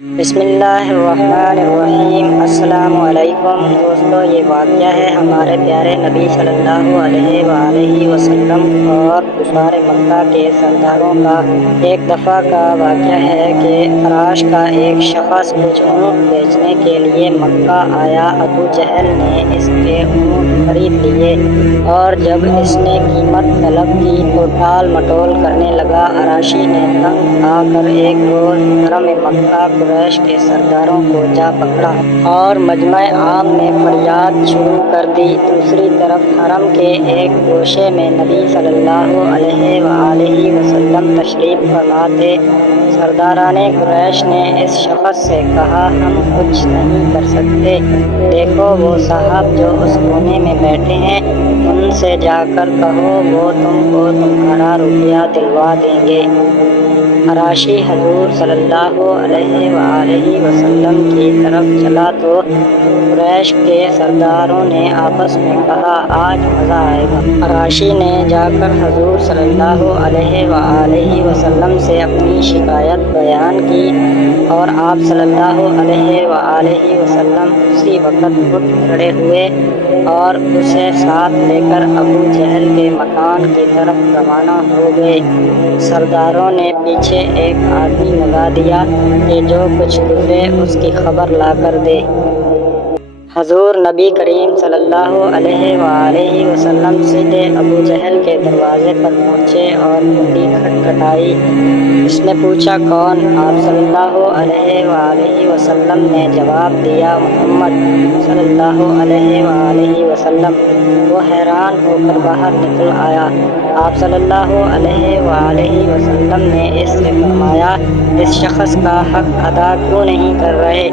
بسم اللہ الرحمن الرحیم۔ السلام علیکم دوستو، یہ واقعہ ہے ہمارے پیارے نبی صلی اللہ علیہ وآلہ وسلم اور کفار مکہ کے سرداروں کا۔ ایک دفعہ کا واقعہ ہے کہ عراش کا ایک شخص کچھ اونٹ بیچنے کے لیے مکہ آیا۔ ابو جہل نے اس کے اونٹ خرید لیے اور جب اس نے قیمت طلب کی تو ٹال مٹول کرنے لگا۔ عراشی نے تنگ آ کر ایک روز حرم مکہ قریش کے سرداروں کو جا پکڑا اور مجمع عام میں فریاد شروع کر دی۔ دوسری طرف حرم کے ایک گوشے میں نبی صلی اللہ علیہ وآلہ وسلم تشریف فرما تھے۔ سرداران قریش نے اس شخص سے کہا، ہم کچھ نہیں کر سکتے، دیکھو وہ صاحب جو اس کونے میں بیٹھے ہیں، ان سے جا کر کہو وہ تم کو تمہارا روپیہ دلوا دیں گے۔ عراشی حضور صلی اللہ علیہ وآلہ وسلم کی طرف چلا تو قریش کے سرداروں نے آپس میں کہا، آج مزہ آئے گا۔ عراشی نے جا کر حضور صلی اللہ علیہ وآلہ وسلم سے اپنی شکایت بیان کی اور آپ صلی اللہ علیہ وآلہ وسلم اسی وقت اٹھ کھڑے ہوئے اور اسے ساتھ لے کر ابو جہل کے مکان کی طرف روانہ ہو گئے۔ سرداروں نے پیچھے ایک آدمی لگا دیا کہ جو کچھ گزرے اس کی خبر لا کر دے۔ حضور نبی کریم صلی اللہ علیہ وآلہ وسلم سیدھے ابو جہل کے دروازے پر پہنچے اور کنڈی کھٹکھٹائی۔ اس نے پوچھا، کون؟ آپ صلی اللہ علیہ وآلہ وسلم نے جواب دیا، محمد صلی اللہ علیہ وآلہ وسلم۔ وہ حیران ہو کر باہر نکل آیا۔ آپ صلی اللہ علیہ وآلہ وسلم نے اس سے فرمایا، اس شخص کا حق ادا کیوں نہیں کر رہے؟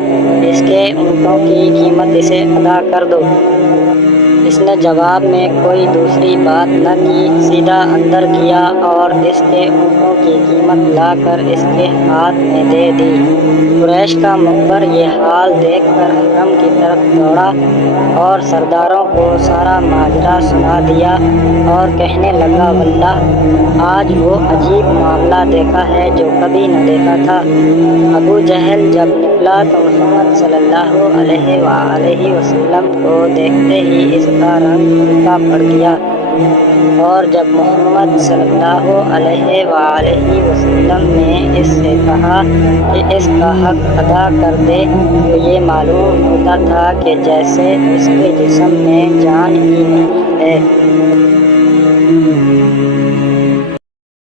اس کے اونٹوں کی قیمت اسے ادا کر دو۔ اس نے جواب میں کوئی دوسری بات نہ کی، سیدھا اندر کیا اور اس کے اونٹوں کی قیمت لا کر اس کے ہاتھ میں دے دی۔ قریش کا مخبر یہ حال دیکھ کر حرم کی طرف دوڑا اور سرداروں کو سارا ماجرا سنا دیا اور کہنے لگا، واللہ آج وہ عجیب معاملہ دیکھا ہے جو کبھی نہ دیکھا تھا۔ ابو جہل جب نکلا تو محمد صلی اللہ علیہ وآلہ وسلم کو دیکھتے ہی اس کا رنگ پھیکا پڑ گیا اور جب محمد صلی اللہ علیہ وآلہ وسلم نے اس سے کہا کہ اس کا حق ادا کر دے تو یہ معلوم ہوتا تھا کہ جیسے اس کے جسم میں جان ہی نہیں ہے۔